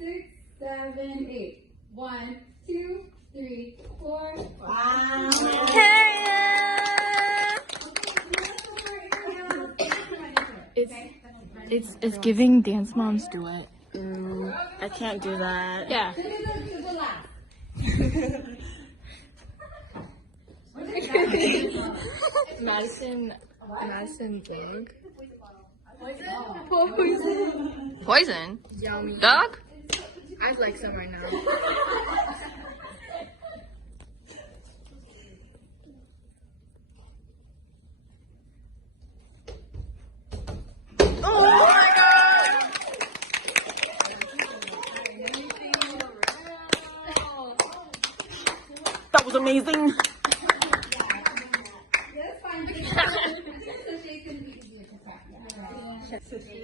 6, 7, 8. 1, 2, 3, 4. Wow. It's giving Dance Moms Duet. I can't do that. Yeah. Madison Berg. Poison? Yummy. Dog? I'd like some right now. Oh my god! That was amazing.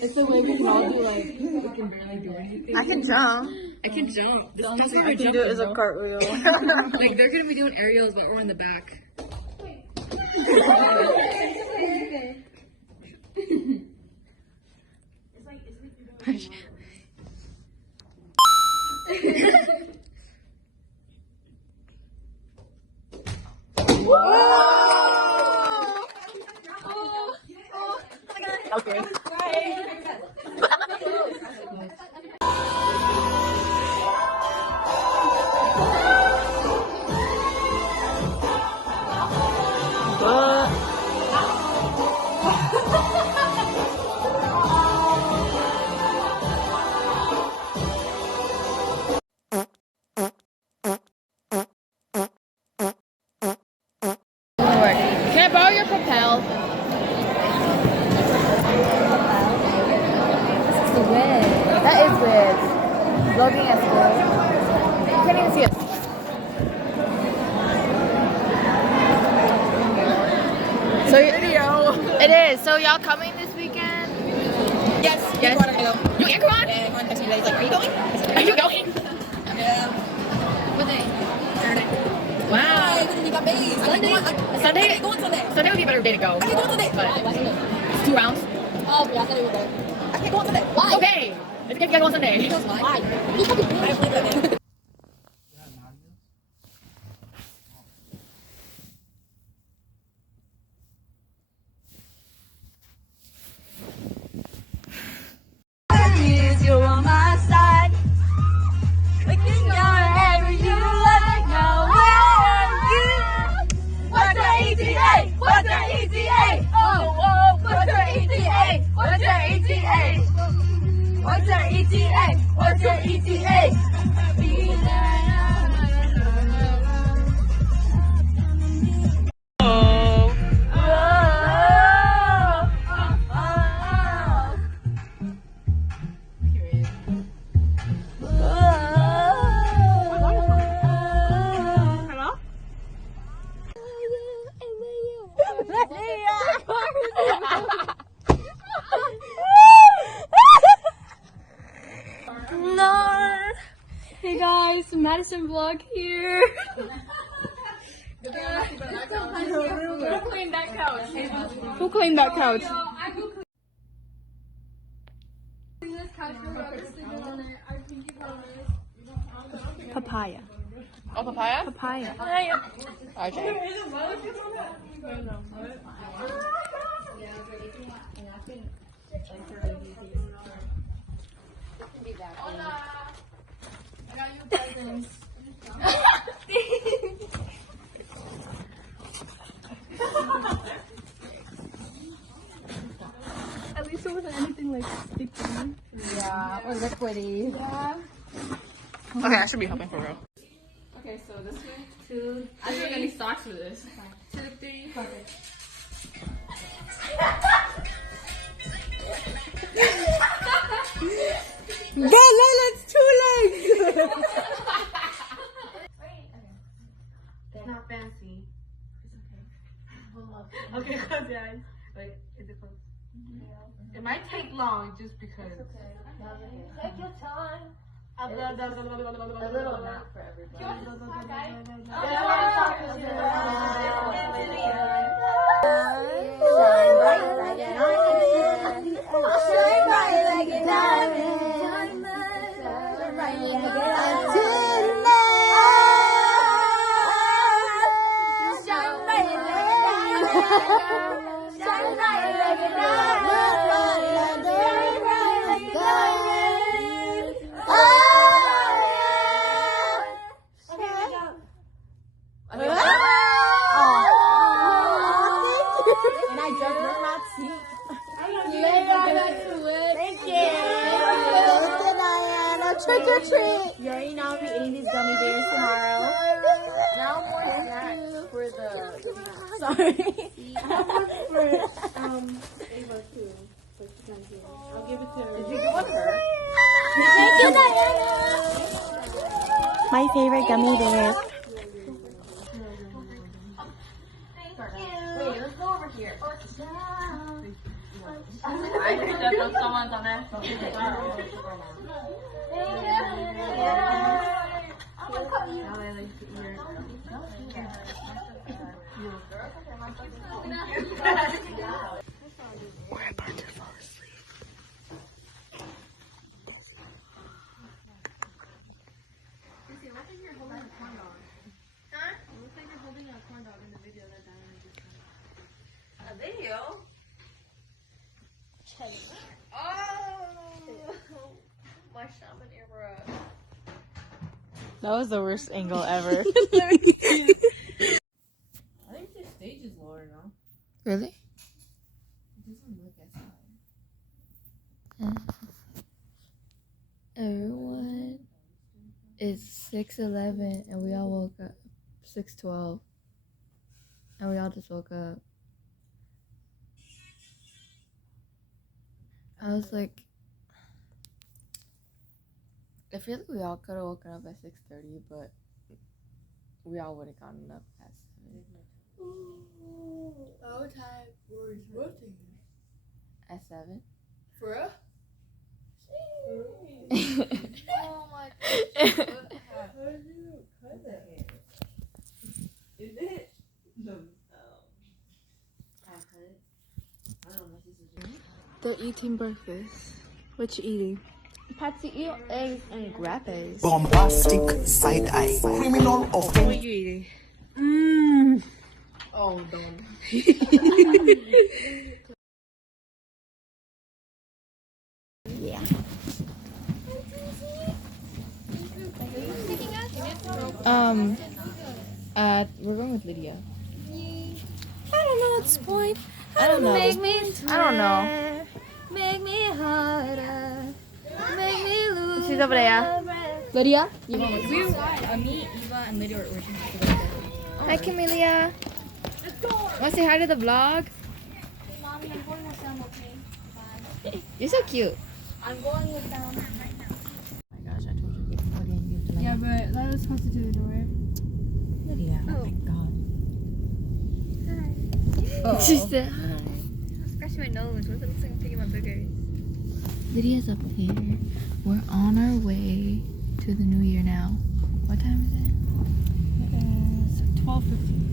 It's the way we can all do like, we can barely do anything. I can jump. I can jump. The only thing I can do is a cartwheel. Like they're gonna be doing aerials, but we're in the back. Okay. Can I borrow your Propel? This is the wind. That is weird. Vlogging at school. You can't even see us. So video. It is. So y'all coming this weekend? Yes. Yes. You want to go? You can come on. Yeah, come on. He's like, are you going? Are you going? Yeah. What day? Saturday. Wow. We got babies. Sunday. Sunday. I can go on Sunday. Sunday would be a better day to go. I can go on Sunday. But it's 2 rounds. Oh, yeah, I thought it was there. I can't go on Sunday. Why? Okay. Let's get you guys on Sunday. Why? I believe that man. You're on my side. Looking your every you like now. Where are you? What's your ETA? What's your ETA? Oh, oh, what's your ETA? What's your ETA? What's your ETA? What's your ETA? Hey guys, Madison vlog here. Who cleaned that couch? Who cleaned that couch? Papaya. Oh, papaya? Papaya. Okay. I got you presents. At least it wasn't anything like sticky. Yeah, or liquidy. Yeah. Okay, I should be helping for real. Okay, so this way, 2, I don't need any socks for this. 2, 3. Perfect. Lola, it's 2 legs! It's not fancy. Okay, close your eyes. Wait, is it closed? It might take long just because. Take your time. A little nap for everybody. Shine bright like an diamond. Shine bright like a diamond. Shine like a diamond. Oh, And I just learned my teeth. thank you. Diana, trick or treat. You already know I'll be eating these gummy bears tomorrow. Now more snacks for the. Sorry. I have one for Ava too. So she can do it. I'll give it to her. Did you give one to her? Thank you, Diana. My favorite gummy bears. Wait, let's go over here. I think that someone's on that. We're about to fall asleep. A video? Oh! My shaman era. That was the worst angle ever. I think the stage is lower now. Really? It doesn't look as high. Everyone, it's 6:11 and we all woke up. 6:12. And we all just woke up. I was like, I feel like we all could have woken up at 6:30, but we all would have gotten up at 7. What time were you watching? At 7? For real? Oh my gosh. How did you cut that hair? Is it? No. I cut it. I don't know. My sister's doing it. They're eating breakfast. What you eating? Patty, eggs, and grapes. Bombastic side eye, criminal What offense. are you eating? Oh, don't. Yeah. We're going with Lydia. I don't know at this point. I don't know. Make me I don't know. Make me harder. Make me lose. She's over there. Lydia? You want me, Eva, and Lydia were working together. Hi, Camelia. Want to say hi to the vlog? Mommy, I'm going with them, okay? You're so cute. I'm going with them. Oh my gosh, I told you again. Yeah, but that was supposed to do the door. Lydia. Oh my god. Hi. She said hi. I'm scratching my nose. What if it looks like I'm taking my boogers? Lydia's up here. We're on our way to the new year now. What time is it? It's 12:15.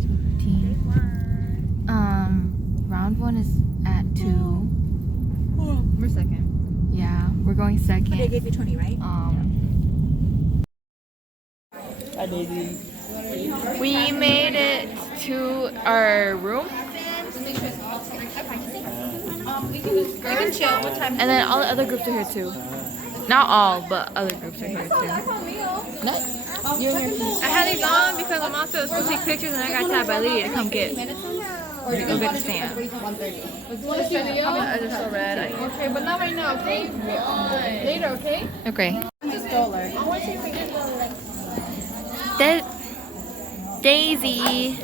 12:15. Round 1 is at 2. We're second. Yeah, we're going second. They gave you 20, right? We made it to our room. We can chill. What time? And then all the other groups are here too. Not all, but other groups are here too. Nice. You're here. I had these on because I'm also supposed to take pictures and I got tapped by Lydia to come get. Or to go get the stand. Is this video? I just so red. Okay, but not right now, okay? Later, okay? Okay. Daisy.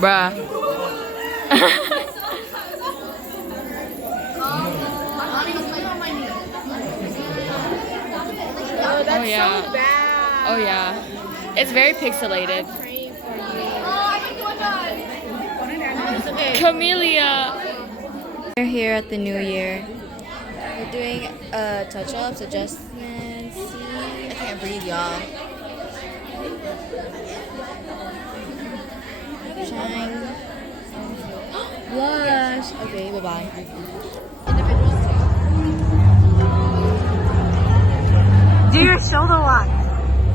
Bruh. Oh yeah. Oh yeah. It's very pixelated. Camellia. We're here at the new year. We're doing touch-ups, adjustments. I can't breathe, y'all. Shine. Blush. Okay, bye-bye. Do your shoulder walk.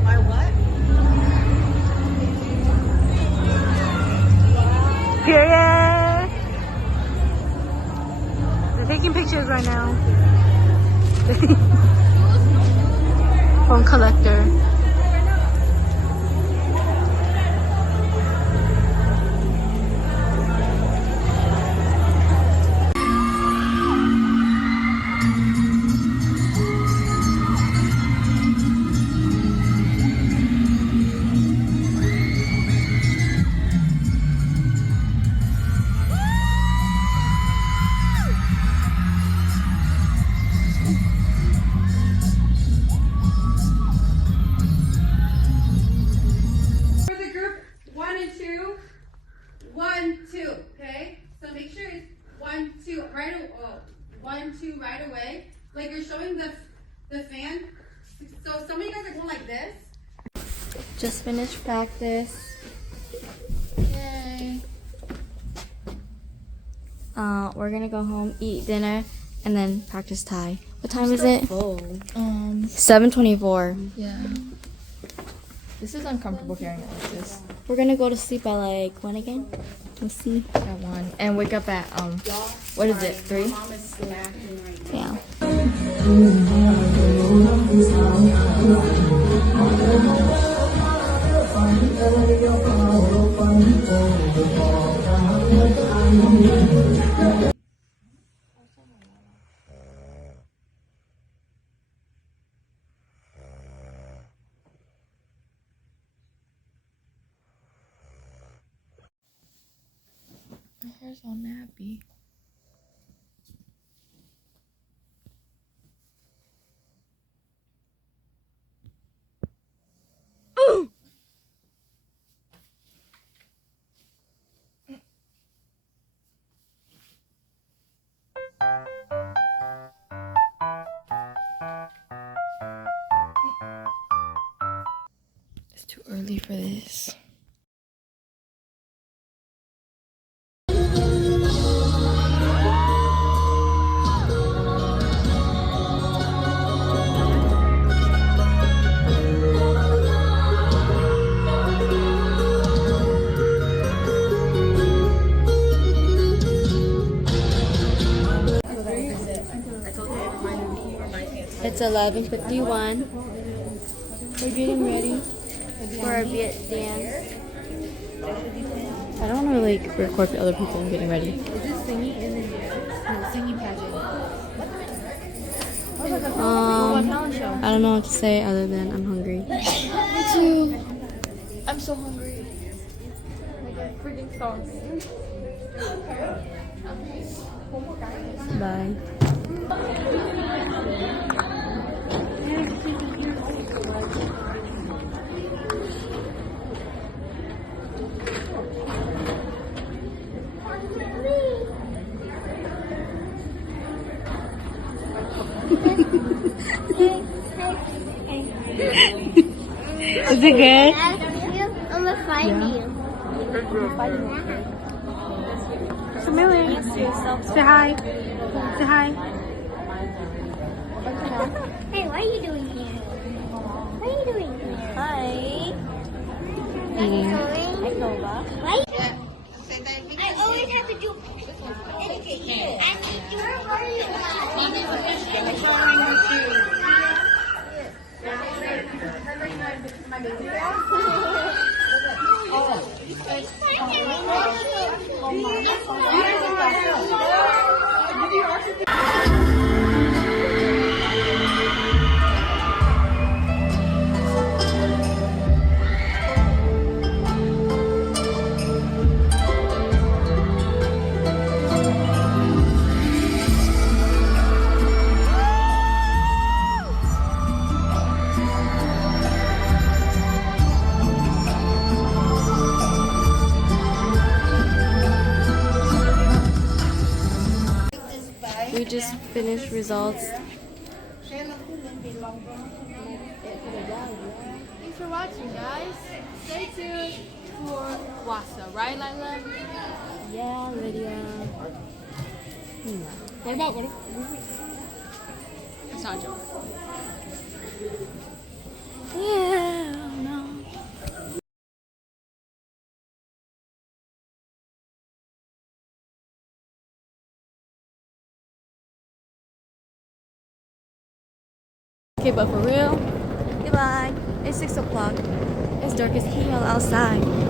My what? right now. Phone collector. For the group 1 and 2, 1, 2, okay? So make sure it's 1, 2, right away. 1, 2, right away. Like you're showing the fan. So some of you guys are going like this. Just finished practice. Yay. We're gonna go home, eat dinner, and then practice Thai. What time is it? 7:24. Yeah. This is uncomfortable carrying it like this. We're gonna go to sleep at like when again? Let's see. At 1 and wake up at what is it? 3? Yeah. My hair's all nappy. It's too early for this. It's 11:51. We're getting ready for our Viet dance. I don't want to like record other people getting ready. Is this singing in the singing pageant? Talent show. I don't know what to say other than I'm hungry. Me too. I'm so hungry. Like a freaking starving. Bye. Is it good? I'm gonna find you. Camille, say hi. Say hi. Hey, what are you doing here? What are you doing here? Hi. Eating. Hi, Nova. Why? I always have to do anything. I need to hurry We just finished results. Thanks for watching, guys. Stay tuned for Wasa, right, Lila? Yeah, Lydia. What about? It's not a joke. Yeah, no. Okay, but for real, goodbye. It's 6 o'clock. It's dark as hell outside.